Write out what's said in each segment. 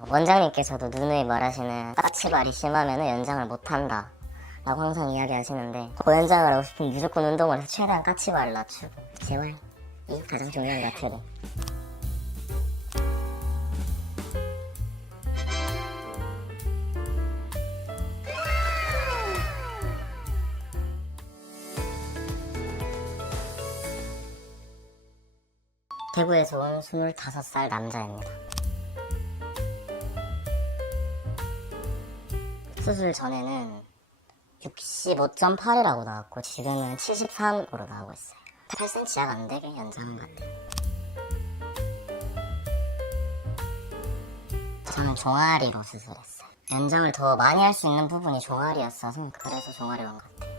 원장님께서도 누누이 말하시는 까치발이 심하면 연장을 못한다 라고 항상 이야기하시는데, 연장을 하고 싶으면 무조건 운동을 해서 최대한 까치발을 낮추고, 제발 이 가장 중요한 것 같아요. 대구에서 온 25살 남자입니다. 수술 전에는 65.8이라고 나왔고 지금은 73으로 나오고 있어요. 8cm 약 안 되게 연장한 것 같아요. 저는 종아리로 수술했어요. 연장을 더 많이 할 수 있는 부분이 종아리였어서 그래서 종아리로 한 것 같아요.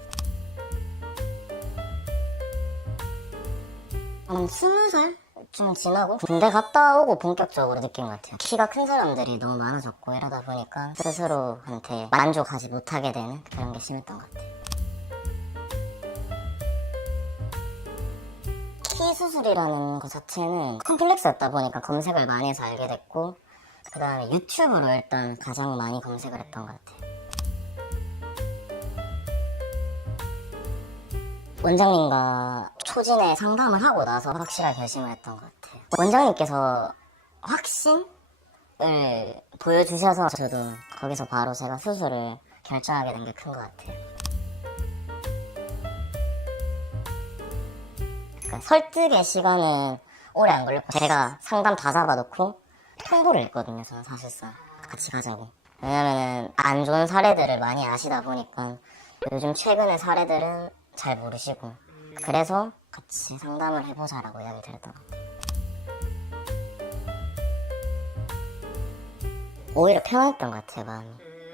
20살? 좀 지나고 군대 갔다 오고 본격적으로 느낀 것 같아요. 키가 큰 사람들이 너무 많아졌고 이러다 보니까 스스로한테 만족하지 못하게 되는 그런 게 심했던 것 같아요. 키 수술이라는 것 자체는 컴플렉스였다 보니까 검색을 많이 해서 알게 됐고, 그 다음에 유튜브로 일단 가장 많이 검색을 했던 것 같아요. 원장님과 초진에 상담을 하고 나서 확실하게 결심을 했던 것 같아요. 원장님께서 확신을 보여주셔서 저도 거기서 바로 제가 수술을 결정하게 된 게 큰 것 같아요. 그러니까 설득의 시간은 오래 안 걸렸고, 제가 상담 다 잡아놓고 통보를 했거든요. 저는 사실상 같이 가자고. 왜냐면은 안 좋은 사례들을 많이 아시다 보니까 요즘 최근의 사례들은 잘 모르시고, 그래서 같이 상담을 해보자라고 이야기 드렸던 것 같아요. 오히려 편했던 것 같아요, 마음이.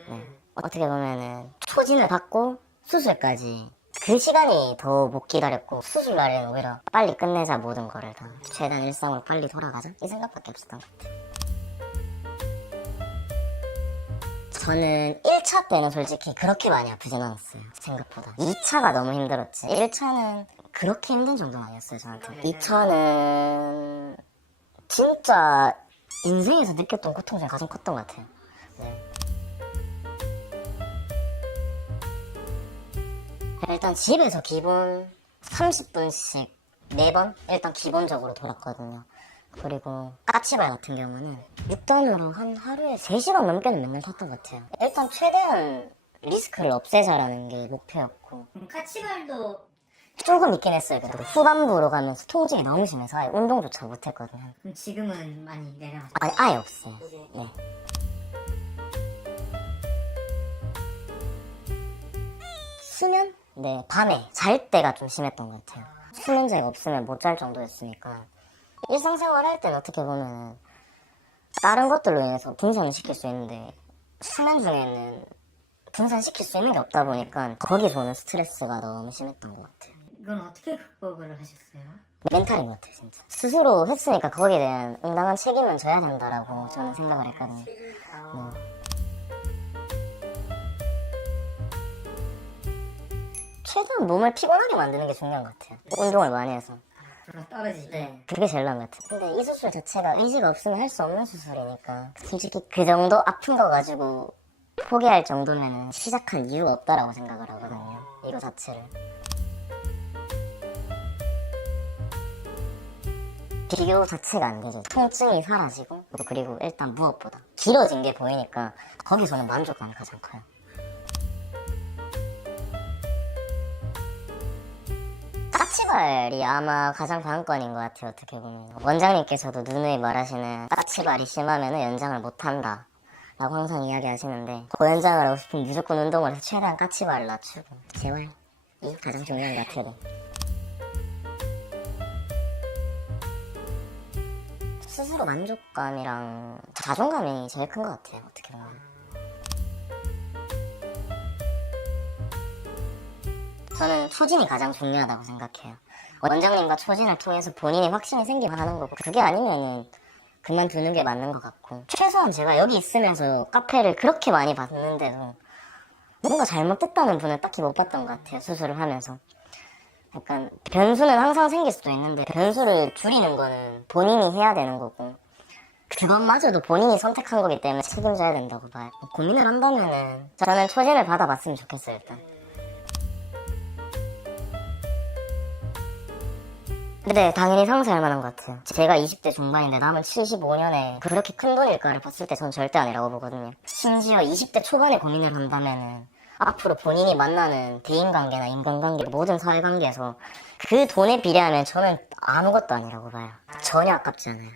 네. 어떻게 보면은 초진을 받고 수술까지 그 시간이 더 못 기다렸고, 수술 날에는 오히려 빨리 끝내자, 모든 거를 다 최대한 일상으로 빨리 돌아가자 이 생각밖에 없었던 것 같아요. 저는 1차 때는 솔직히 그렇게 많이 아프진 않았어요. 생각보다. 2차가 너무 힘들었지. 1차는 그렇게 힘든 정도는 아니었어요, 저한테. 2차는 진짜 인생에서 느꼈던 고통 중에 가장 컸던 것 같아요. 네. 일단 집에서 기본 30분씩 4번 일단 기본적으로 돌았거든요. 그리고 까치발 같은 경우는 6단으로 한 하루에 3시간 넘게는 맨날 탔던 것 같아요. 일단 최대한 리스크를 없애자라는 게 목표였고. 까치발도 조금 있긴 했어요. 그래도 후반부로 가면서 통증이 너무 심해서 아예 운동조차 못했거든요. 그럼 지금은 많이 내려갔어요? 아니, 아예 없어요. 네. 수면? 네, 밤에 잘 때가 좀 심했던 것 같아요. 수면제가 없으면 못 잘 정도였으니까. 일상생활 할 때는 어떻게 보면 다른 것들로 인해서 분산을 시킬 수 있는데, 수면 중에는 분산시킬 수 있는 게 없다 보니까 거기서 오는 스트레스가 너무 심했던 것 같아요. 이건 어떻게 극복을 하셨어요? 멘탈인 것 같아요, 진짜. 스스로 했으니까 거기에 대한 응당한 책임은 져야 된다라고 저는 생각을 했거든요. 네. 최대한 몸을 피곤하게 만드는 게 중요한 것 같아요. 운동을 많이 해서. 떨어지죠? 네, 그게 제일 나은 것 같아요. 근데 이 수술 자체가 의지가 없으면 할 수 없는 수술이니까 솔직히 그 정도 아픈 거 가지고 포기할 정도면 시작할 이유가 없다라고 생각을 하거든요, 이거 자체를. 비교 자체가 안 되죠. 통증이 사라지고, 그리고 일단 무엇보다 길어진 게 보이니까 거기서는 만족감이 가장 커요. 까치발이 아마 가장 관건인 것 같아요, 어떻게 보면. 원장님께서도 누누이 말하시는 까치발이 심하면 연장을 못한다 라고 항상 이야기하시는데, 연장을 하고 싶으면 무조건 운동을 해서 최대한 까치발을 낮추고, 제발 이 가장 중요한 것 같아요. 스스로 만족감이랑 자존감이 제일 큰 것 같아요, 어떻게 보면. 저는 초진이 가장 중요하다고 생각해요. 원장님과 초진을 통해서 본인이 확신이 생기면 하는 거고, 그게 아니면은 그만두는 게 맞는 것 같고, 최소한 제가 여기 있으면서 카페를 그렇게 많이 봤는데도 뭔가 잘못됐다는 분을 딱히 못 봤던 것 같아요, 수술을 하면서. 약간 변수는 항상 생길 수도 있는데 변수를 줄이는 거는 본인이 해야 되는 거고, 그것마저도 본인이 선택한 거기 때문에 책임져야 된다고 봐요. 고민을 한다면은 저는 초심을 받아봤으면 좋겠어요, 일단. 네, 당연히 상쇄할 만한 것 같아요. 제가 20대 중반인데 남은 75년에 그렇게 큰 돈일까를 봤을 때 전 절대 아니라고 보거든요. 심지어 20대 초반에 고민을 한다면은 앞으로 본인이 만나는 대인관계나 인간관계, 모든 사회관계에서 그 돈에 비례하면 저는 아무것도 아니라고 봐요. 전혀 아깝지 않아요.